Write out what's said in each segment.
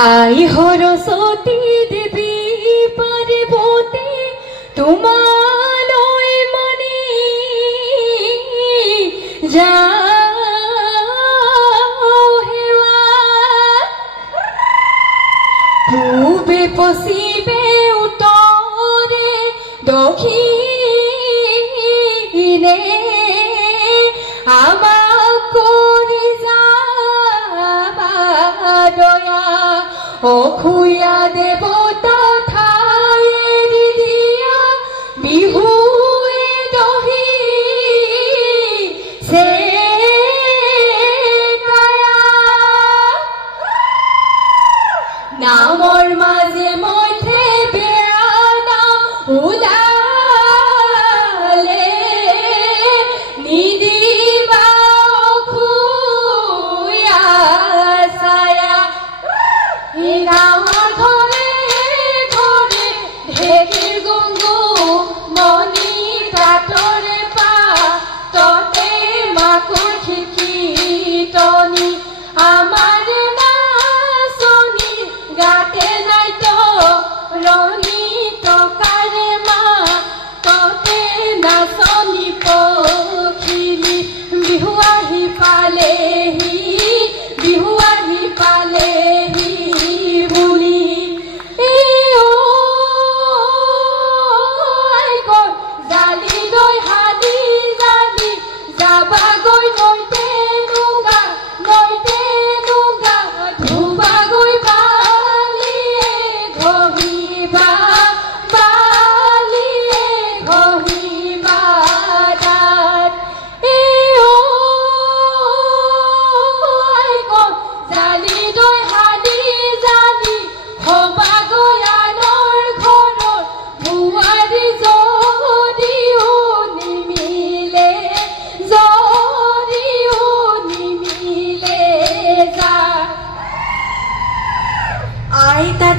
আই সৰস্বতী দেৱী পাৰ্বতী তোমালৈ মনি যাওঁ হেৱা পূবে পশ্চিমে উত্তৰে দক্ষিণে আমাক কৰি যাবা দয়া অখুয়া দেৱতা ঠাই এৰি দিয়া বিহুৱে দহি চেকায়া নামৰ মাজে মধ্যে বেয়া নাম ওলালে নিদিবা অখুয়া ছায়া গাঁৱৰ ঘৰে ঘৰে ঢেকীৰ গুংগু মণি তাতৰে পা ততে মাকৰ খিকিতনি আমাৰ নাচনি গাতে নাইত ৰঙি টকাৰে মা ততে নাচনি পখিলি বিহু আহি পালেহি বিহু আহি পালেহি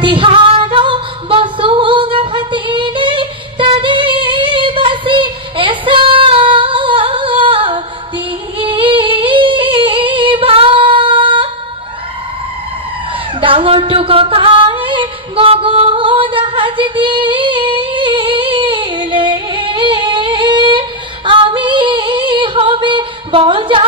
तिहार बसुग भतीने तने बसी ऐसा दीवा डांगर टुक काय गगन हाज दिले आमी हबे बजा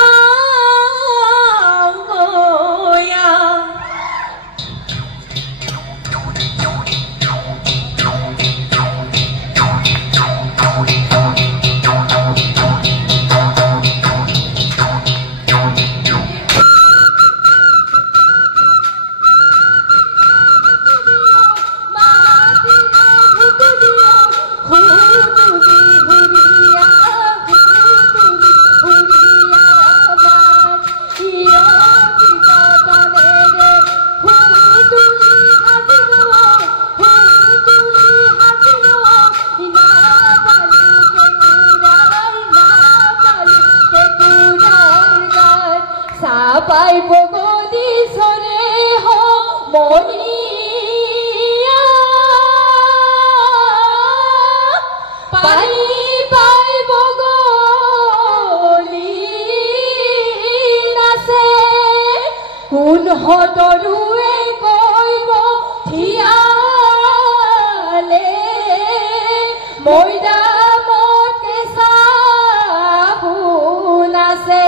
পাই বগলি সরে হো মনিয়া পানি পাই বগলি নাচে কোন হতৰুৱে কইব ঠিয়ালে মৈদামত কেঁচা ফুল আছে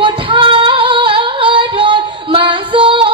পথাৰৰ মাজত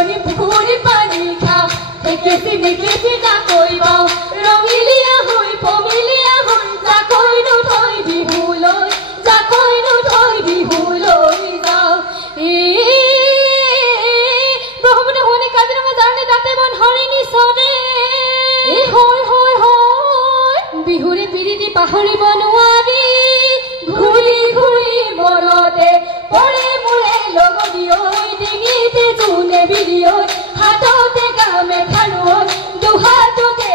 পুৰণি পুখুৰী পানী খাওঁ একেচি নেকেচি জাকৈ বাওঁ ৰঙিলীয়া হৈ পমিলীয়া হৈ জাকৈনো থৈ বিহুলৈ জাকৈনো থৈ বিহুলৈ যাওঁ ব্ৰহ্মপুত্ৰ শুনি কাজিৰঙা জানে তাতে মন হৰিণী চৰে হয় হয় হয় বিহুৰে বিৰিতি পাহৰিব নোৱাৰি ঘূৰি ঘূৰি মনতে পৰে মোৰে লগনী ঐ ডিঙিতে জোনে বিৰি ঐ হাততে গামে খাৰু ঐ দুহাততে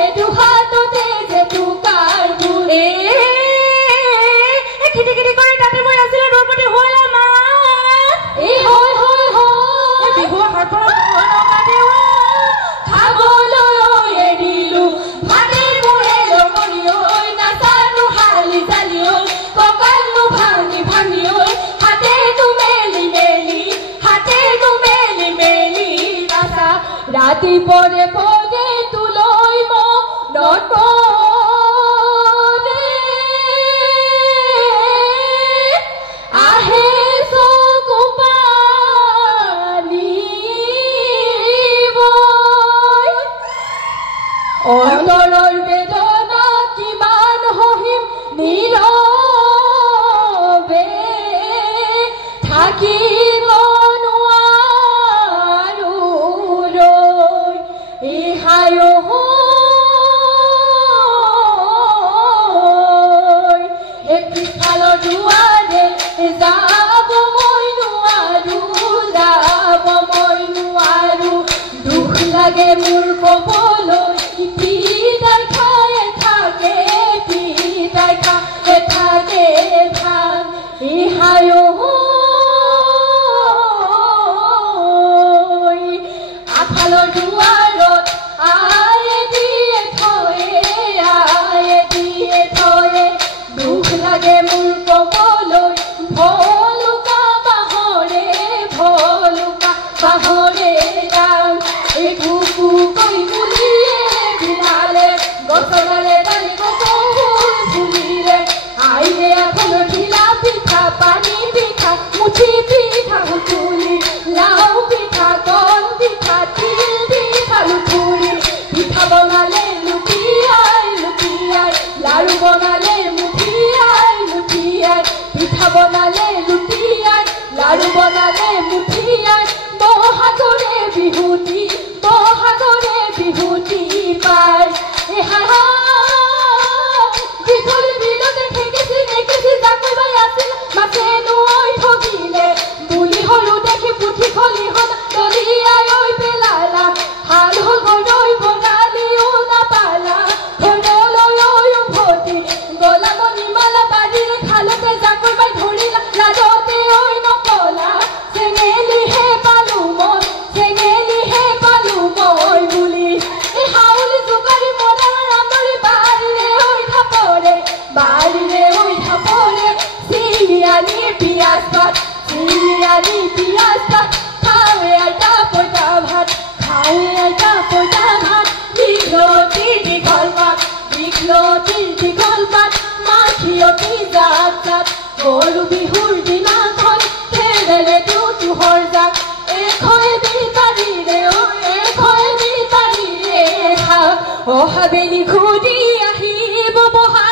যে টোকাৰ বুৰ খেতি খেতি কৰি তাতে মই আছিলে ৰূপতে হ'ল আমাৰ হয় হয় হয় বিহু হাতৰ খাবলৈ এৰিলো ভাতে মোৰে লগনী ঐ নাচানো হালি জালি ঐ কঁকালনো ভাঙি ভাঙি ঐ হাতেটো মেলি মেলি নাচা ৰাতি পৰে পৰে তোলৈ মনত আহে চকু পানী অন্তৰৰ বেদনা কিমান সহিম নীৰৱে থাকিব নোৱাৰো ৰৈ ইহায় পিছফালৰ দুৱাৰে যাব মই নোৱাৰো দুখ লাগে মোৰ কবলৈ পিতাই খাই থাকে ভাগ ইহায় আফালৰ দুৱাৰত আয়ে দিয়ে থয়ে দুখ লাগে মোৰ কবলৈ ভলুকা বাহৰে গাম এই কুকু কৈ বুলিয়ে বিলালে গছডালে ডালি ফুলিলে আইলে এখন ঢিলা পিঠা পানী পিঠা মুঠি পিঠা হুতুলি লাও পিঠা কল পিঠা তিল পিঠা লুঠুৰি পিঠা বনালে লুটিয়াই লাৰু বনালে মুঠিয়াই পিঠা বনালে লুটিয়াই লাৰু বনালে মুঠিয়াই বহাগৰে বিহুতি পাই দীঘল বিলতে খেকেচি জাকৈ বাই আছিল মাছে নৈ ঠগিলে বুলি হলো দেখি পুঠি খলিহন দলিয়াই ঐ পেলালা হাল হল গৰৈ বনালিও নাপালা ধৰলৈ উভতি গলা মণিমালা বাৰীৰে খালতে জাকৈ বাই ধৰিলা লাজতে ঐ নকলা চেঙেলিহে পালো মই বুলি এই হাউলি জোকাৰি মনৰ আন্দৰি বাৰীৰে ঐ থাপৰে চিৰিয়ানি পিয়াজ ভাত খাৱে আইতা পইতা ভাত দীঘলতি দীঘল পাত মাখিয়তি জাত গৰু বিহুৰ দিনাখন খেলেলে তুহৰ জাক এখৈ বিতাৰিৰে অহাবেলি ঘূৰি আহিব বহা